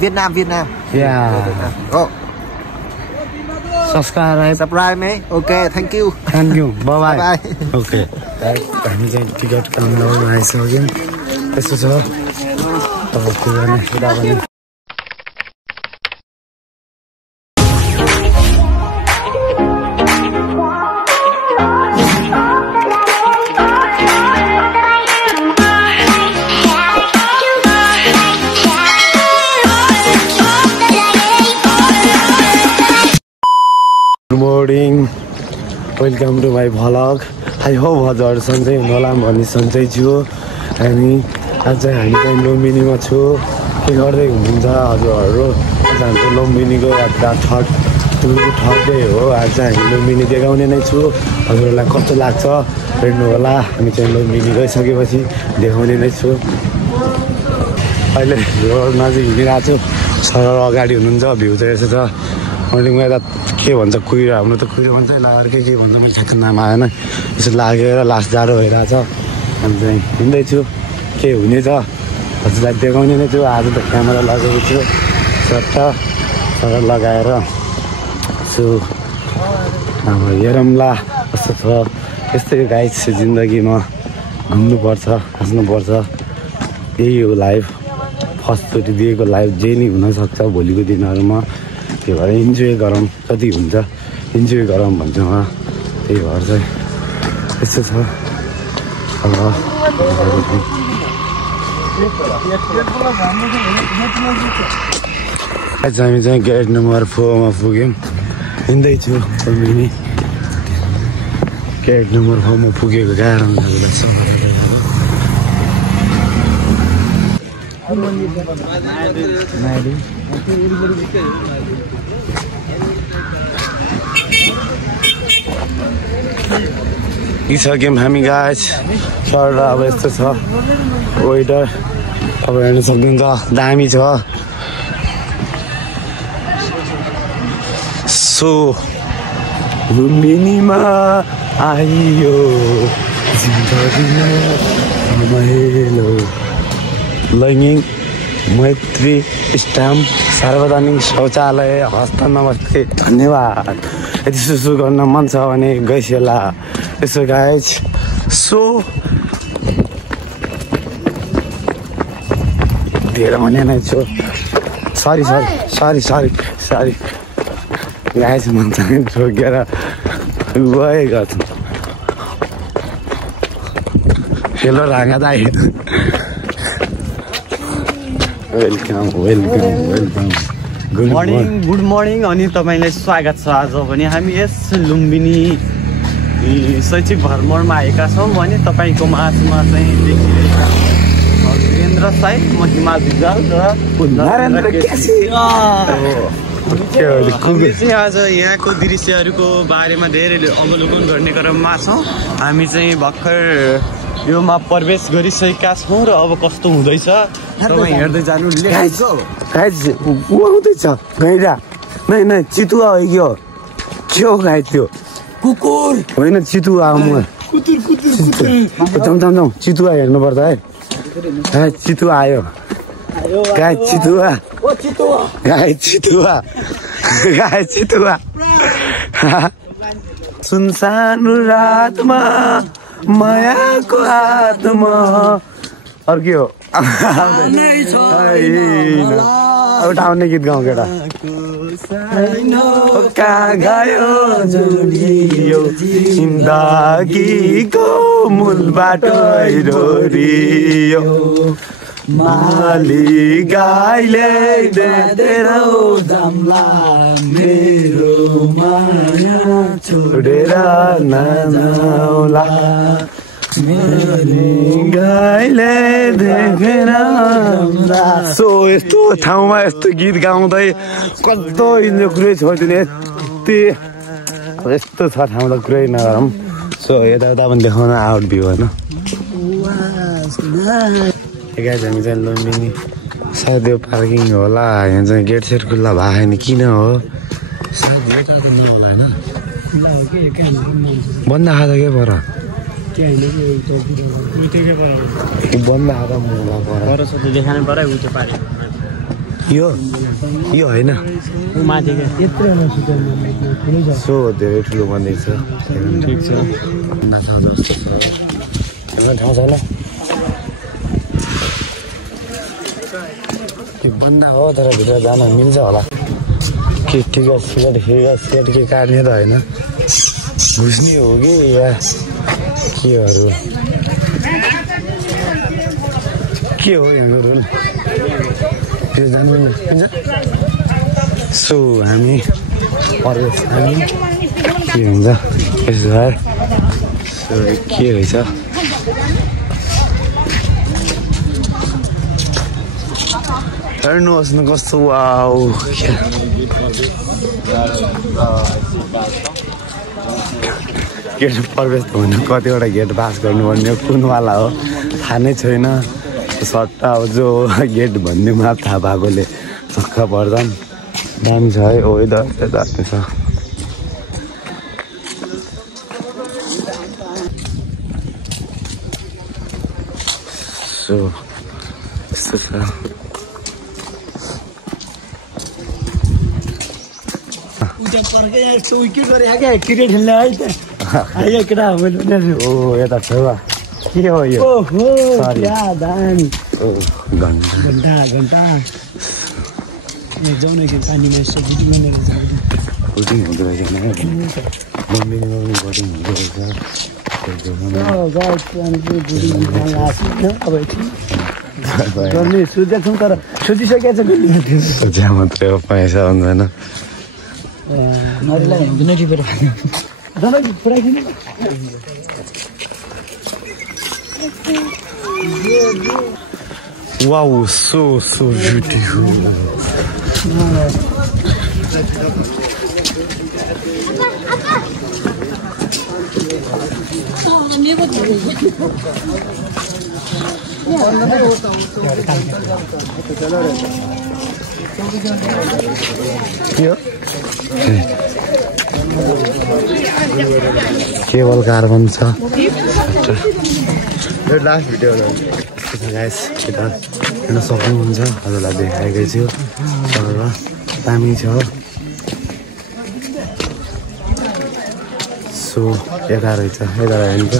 Việt Nam. Yeah. Oh. Subscribe me. Okay, thank you. Bye bye. Okay. हामी चाहिँ ticket काउन्टरमा आइसक्यौँ यस्तो छ अब कुरा morning, welcome to my vlog. I hope हजुरहरू सन्चै हुनुहोला भन्ने सन्चै छु अनि आज चाहिँ हामी चाहिँ लुम्बिनीमा छु के गर्दै हुनुहुन्छ हजुरहरू आज हाम्रो लुम्बिनीको थर्ड डे हो आज चाहिँ हामी लुम्बिनी देखाउने नै छु हजुरहरूलाई कस्तो लाग्छ हेर्नु होला हामी चाहिँ लुम्बिनी गइसकेपछि देखाउने नै छु अहिले रोड नजिक हिँडिरहेको छु सर अगाडि हुनुहुन्छ भ्यू चाहिँ यसो छ मर्निङमा यता के भन्छ कुहिरो हाम्रो त कुहिरो भन्छ अर्कै के भन्छ मैले ठ्याक्क नाम आएन यसो लागेर लास्ट जाडो भइरहेछ हामी चाहिँ हिँड्दैछु के हुने छ हजुरलाई देखाउने नै छु आज त क्यामेरा लगाएको छु सट्ट लगाएर सो अब हेरौँला कस्तो छ यस्तै गाइड जिन्दगीमा घुम्नुपर्छ हाँस्नुपर्छ यही हो लाइफ फर्स्टचोटि दिएको लाइफ जे नि हुनसक्छ भोलिको दिनहरूमा त्यही भएर इन्जोय गरौँ जति हुन्छ इन्जोय गरौँ भन्छ उहाँ त्यही भएर चाहिँ यस्तो छ अब हामी चाहिँ गेट नम्बर 4 मा पुग्यौँ हिँड्दैछु लुम्बिनी गेट नम्बर 4 मा पुगेको गाह्रो हुन्छ पुगिसक्यौँ हामी गाइस सर अब यस्तो छ वेदर अब हेर्न सक्नुहुन्छ दामी छ सो लुम्बिनीमा आइयो जिन्दगीमा रमाइलो लैङ्गिक मैत्री स्ट्याम्प सार्वजनिक शौचालय हस्त नमस्ते धन्यवाद यदि सुसु गर्न मन छ भने गइसेला यसो गाइस सो धेरै भने नै छु सरी गाइस मन चाहिँ ठोकेर गएको छु हेलो रागा दाइ वेलकम गुड मर्निङ अनि तपाईँलाई स्वागत छ आज भने हामी यस लुम्बिनी शैक्षिक भ्रमणमा आएका छौँ भने तपाईँको माझमा चाहिँ वीरेन्द्र साई म हिमाल भिजाल र चाहिँ आज यहाँको दृश्यहरूको बारेमा धेरै अवलोकन गर्ने क्रममा छौँ हामी चाहिँ भर्खर योमा प्रवेश गरिसकेका छौँ र अब कस्तो हुँदैछ तपाईँ हेर्दै जानु आउँदैछ गैरा नै चितुवा हो के हो गाई त्यो कुकुर होइन चितुवा जाउँ चितुवा हेर्नुपर्छ है चितुवा आयो गाई चितुवा सुनसानो रातमा मायाको हातमा अर्कै हो एउटा आउने गीत गाउँ केटा कहाँ गयो जोडियो जिन्दगीको मूल बाटो डोरियो माली गाईले देदेरौ दामला मेरो माया छोडेर नजाउला गाईले देखेर सो यस्तो ठाउँमा यस्तो गीत गाउँदै कस्तो इन्जोय कुरै छोडिदिने यस्तो छ ठाउँ त कुरै नगरौँ सो यता पनि देखाउन आउट भ्यू होइन गाइस हामी चाहिँ लुम्बिनी सायद यो पार्किङ होला यहाँ चाहिँ गेट सेट खुल्ला भएको छैन किन हो सायद यता त नहोला होइन बन्द खाँदा के पर बन्द खाँदा मलाई पर देखाउनु पर्यो उ त्यो पारे यो होइन सो धेरै ठुलो मन्दिर छ ठिक छ ठाउँ छ होला बन्द हो तर भित्र जान मिल्छ होला के टिकट सिकट के काट्ने त होइन घुस्ने हो कि या केहरू के हो यहाँको रुल त्यो जान्नु हुन्छ सो हामी के हुन्छ यसो सो के रहेछ हेर्नुहोस् न कस्तो वाउ गेट प्रवेश त हुनु कतिवटा गेट पास गर्नुपर्ने कुनवाला हो थाहा नै छैन सट्टा अब जो गेट भन्ने मात्र थाहा भएकोले छक्क पर्छन् दामी छ है ओ यता छ सो यस्तो छ क्रिकेट खेल्ने है त केटा ओ यता छेउमा के हो यो घन्टा जाउँ न पानीमा यसो बुटिङ गर्ने बुटिङ हुँदो रहेछ गर्ने सोधेको छौँ तर सोधिसकेको छ सोध्या मात्रै हो पैसा हुँदैन नरिलाई हुँदैन टिपेर पुऱ्याइदिनु Wow, so beautiful. Cable car पनि छ लास्ट भिडियो गाइस यता हेर्न सक्नुहुन्छ हजुरलाई देखाएकै छु तर दामी छ सो यता रहेछ यता हेर्नु त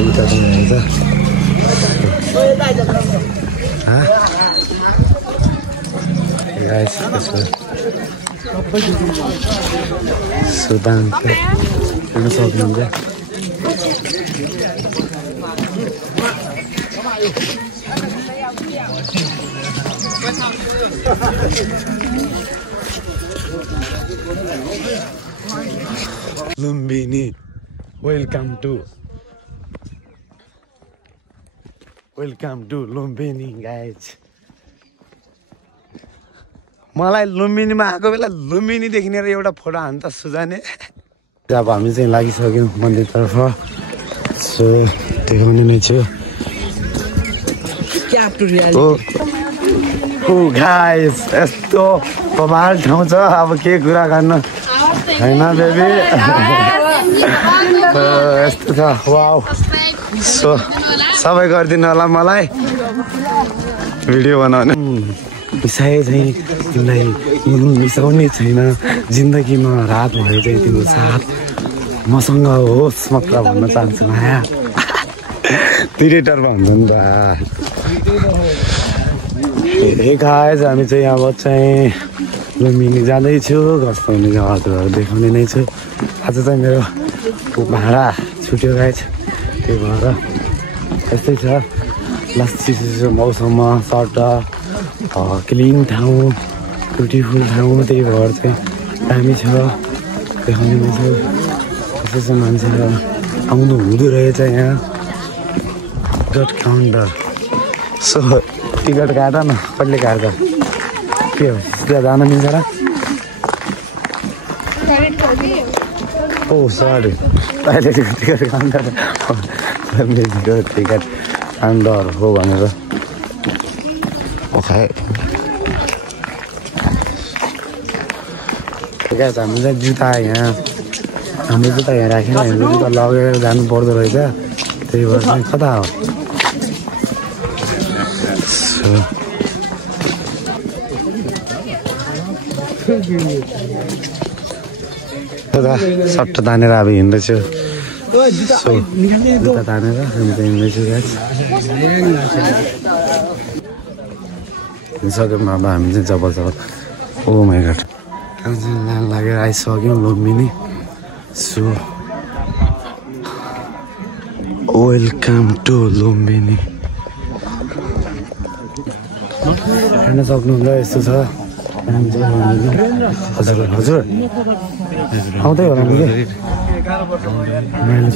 उता पनि हेर्छ गाइस सो दामी हेर्न सक्नुहुन्छ Lumbini, welcome to Lumbini guys. मलाई लुम्बिनीमा आएको बेला लुम्बिनी देखिने र एउटा फोटो हान्न त सुजाने अब हामी चाहिँ लागिसक्यौँ मन्दिरतर्फ सो देखाउने नै छु गाइस यस्तो कमाल ठाउँ छ अब के कुरा गर्न होइन बेबी यस्तो छ वाउ सो सबै गरिदिनु होला मलाई भिडियो बनाउने मिसाए चाहिँ तिमीलाई मिसाउने छैन जिन्दगीमा रात भए चाहिँ तिम्रो साथ मसँग होस् मात्र भन्न चाहन्छु माया थिएटरमा हुन्छ नि त हे गाइस हामी चाहिँ अब चाहिँ लुम्बिनी जाँदैछु कस्तो हुने हजुरहरू देखाउने नै छु आज चाहिँ मेरो भाडा छुट्यो गाइस त्यही भएर यस्तै छ लस्सी मौसममा सट क्लिन ठाउँ ब्युटिफुल ठाउँ त्यही भएर चाहिँ दामी छ देखाउने नै छु यस्तो चाहिँ मान्छेहरू आउनु हुँदो रहेछ यहाँ टिकट काउन्टर सो टिकट काट न कहिले काट्छ के हो त्यहाँ जान मिल्छ र ओ सरी अहिले टिकट काउन्टर टिकट काउन्टर हो भनेर ओखाए हामी चाहिँ जुत्ता यहाँ हाम्रो जुत्ता यहाँ राखेर हाम्रो जुत्ता लगेर जानु पर्दो रहेछ त्यही भएर चाहिँ कता हो सट्ट तानेर अब हिँड्दैछु जुत्ता तानेर हिँड्दैछु हिँडिसक्यौँ अब हामी चाहिँ जब ओ माई गड लाइन लागेर आइसक्यौँ Lumbini so welcome to Lumbini हेर्न सक्नुहुन्छ यस्तो छ हजुर हजुर आउँदै होला नि कि मैले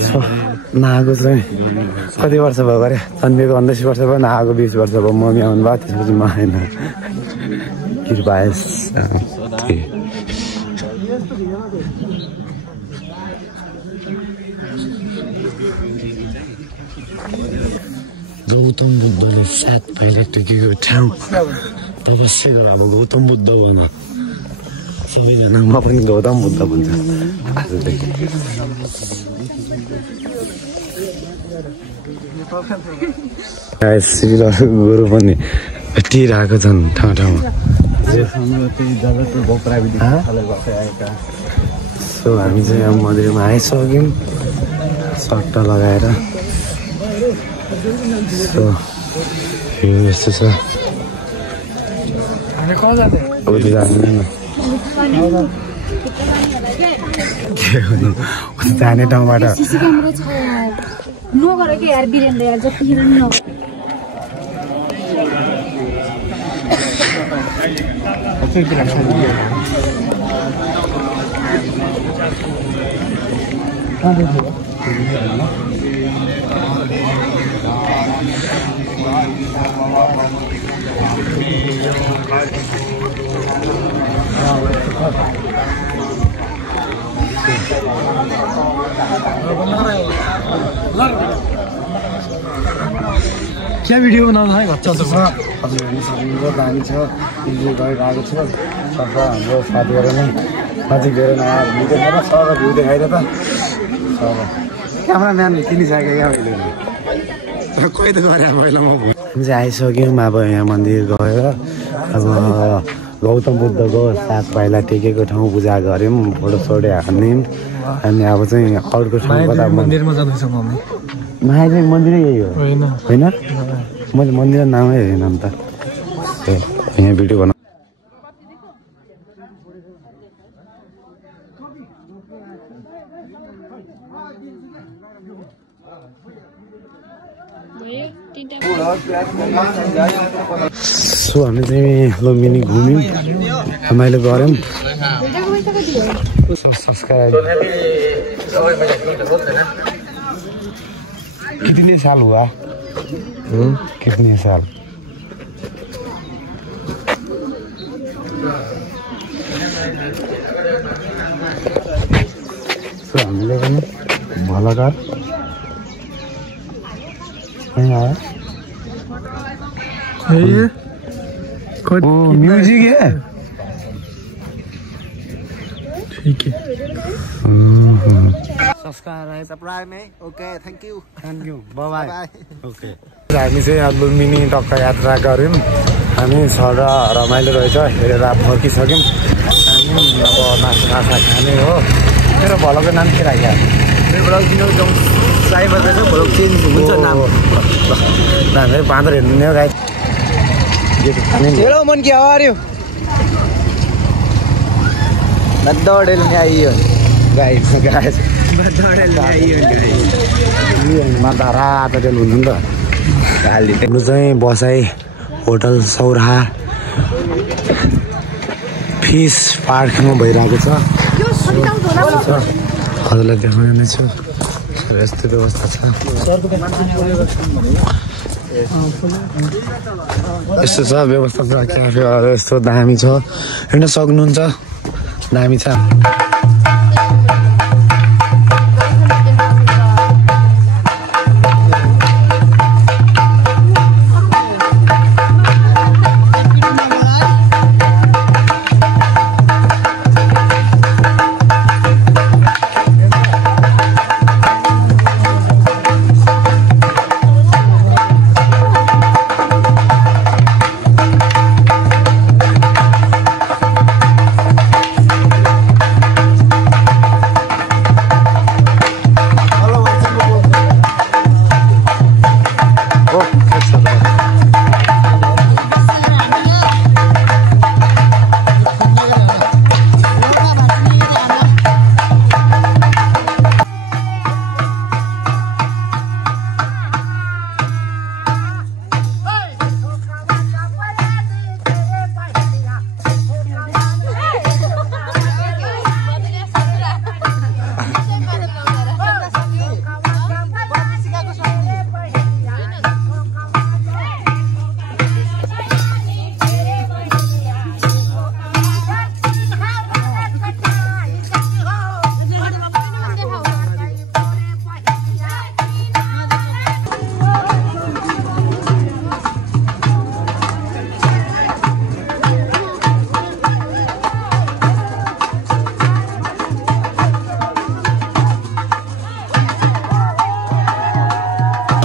नआएको चाहिँ कति वर्ष भयो गरे जन्मिएको 29 वर्ष भयो नआएको 20 वर्ष भयो मम्मी आउनु भयो त्यसपछि म आएन कृपायस गौतम बुद्धले 7 पाइले टेकेको ठाउँ तपस्या गर अब गौतम बुद्ध भन सबैजनामा पनि गौतम बुद्ध भन्छ आजदेखि गोरु पनि भेटिरहेको छन् ठाउँ ठाउँमा सो हामी चाहिँ अब मन्दिरमा आइसक्यौँ सट्टा लगाएर सो यो यस्तो छ जाने ठाउँबाट क्या भिडियो बनाउनु है घच्चा छ हजुर हेर्नु सक्नुहुन्छ दामी छ इन्जोय गरिरहेको छु सबै हाम्रो साथीहरू नै नजिक गएर भिडियो देखाएर सर भ्यू देखाएर त सर क्यामराम्यान किनिसकेको क्या मैले कोही त गरे पहिला म चाहिँ आइसक्यौँ अब यहाँ मन्दिर गएर अब गौतम बुद्धको 7 पाइला टेकेको ठाउँ पूजा गऱ्यौँ फोटो सोटो हान्यौँ अनि अब चाहिँ अर्को ठाउँ कता मन्दिरमा जाँदैछ मम्मी महादेव मन्दिरै यही हो होइन मैले मन्दिर नामै हेरेन नि त यहाँ भिडियो बनाउ सो हामी चाहिँ लुम्बिनी घुम्यौँ रमाइलो गऱ्यौँ कितने साल हुआ कितने साल सो हामीले पनि भलगर म्यूजिक है ठीक है सब्सक्राइब में okay thank you by okay हामी चाहिँ अब लुम्बिनी टक्क यात्रा गऱ्यौँ हामी सर रमाइलो रहेछ हेरेर फर्किसक्यौँ हामी अब माछा खाने हो मेरो भलोको नाम के राख्यो मेरो ब्लग चेन्ज हुन्छ नाम हामी बाँदर हेर्नु हो गाई हेलो मन की आवाज आयो बदौडेल में आई हो गाइस बदौडेल में आई हो माता रातो डेल हुनु नि त हाम्रो चाहिँ बसाइ होटल सौराहा फिस पार्कमा भइरहेको छ हजुरलाई देखाउने छु यस्तो व्यवस्था छ यस्तो छ व्यवस्था छ क्याफेहरू यस्तो दामी छ हेर्न सक्नुहुन्छ दामी छ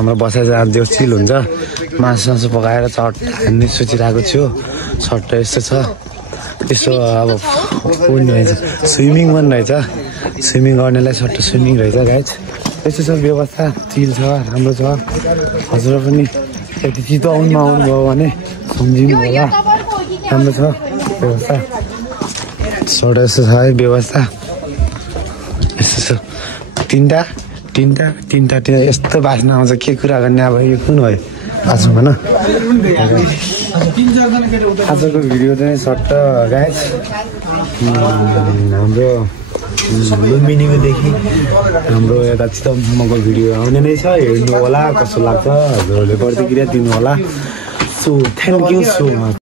हाम्रो बसाइ जाँदा चिल हुन्छ मासु पकाएर चट हान्ने सोचिरहेको छु सट्ट यस्तो छ यसो अब कुन रहेछ स्विमिङ पनि रहेछ स्विमिङ गर्नेलाई सट्ट स्विमिङ रहेछ गाइज यस्तो छ व्यवस्था चिल छ राम्रो छ हजुर पनि यति चितवनमा आउनुभयो भने सम्झिनु होला राम्रो छ व्यवस्था सट यस्तो छ है व्यवस्था यस्तो छ तिनवटा यस्तो बाँच्न आउँछ के कुरा गर्ने अब यो कुन भयो बाँच्नु भन आजको भिडियो चाहिँ सट्ट गाइज हाम्रो लुम्बिनीकोदेखि हाम्रो यता चितवनसम्मको भिडियो आउने नै छ हेर्नु होला कस्तो लाग्छ हजुरहरूले प्रतिक्रिया दिनु होला so thank you so much